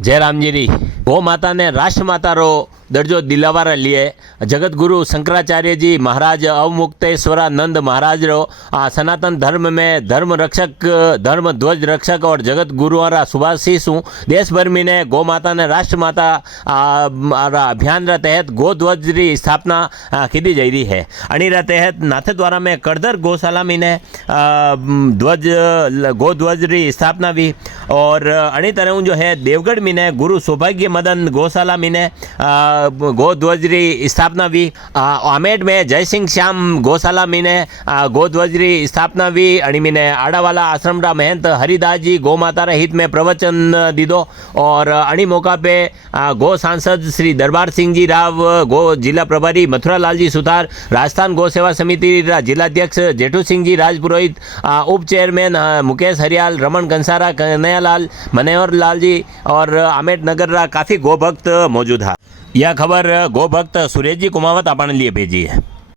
जय राम जी री। गौ माता ने राष्ट्र माता रो दर्जो दिलावार लिए जगत गुरु शंकराचार्य जी महाराज अवमुक्तेश्वरानंद महाराज रो सनातन धर्म में धर्म रक्षक, धर्म ध्वज रक्षक और जगत गुरुआरा सुभाषिष हूँ। देश भर में ने गौ माता ने राष्ट्र माता अभियान रे तहत गो ध्वज री स्थापना की जा रही है। अणी रे तहत नाथे द्वारा में करदर गौशाला में ने ध्वज गो ध्वज री स्थापना भी और अणी तरह जो है देवगढ़ में ने गुरु सौभाग्य मदन गौशाला में ने गो ध्वज री स्थापना भी। आमेड में जय सिंह श्याम गौशाला में ने गो ध्वज री स्थापना भी। अणी में ने आड़ावाला आश्रम रा महंत हरिदास जी गौ माता रे हित में प्रवचन दीदो और अणी मौका पे गो सांसद श्री दरबार सिंह जी राव, गो जिला प्रभारी मथुरा लाल जी सुतार, राजस्थान गौ सेवा समिति रा जिलाध्यक्ष जेठू सिंह जी राजपुरोहित, उप चेयरमैन मुकेश हरियाल, रमन कंसारा, कन्हैयालाल, मनोहर लाल जी और आमेड नगर रा काफ़ी गो भक्त मौजूद है। यह खबर गो भक्त सुरेश जी कुमावत अपन लिए भेजी है।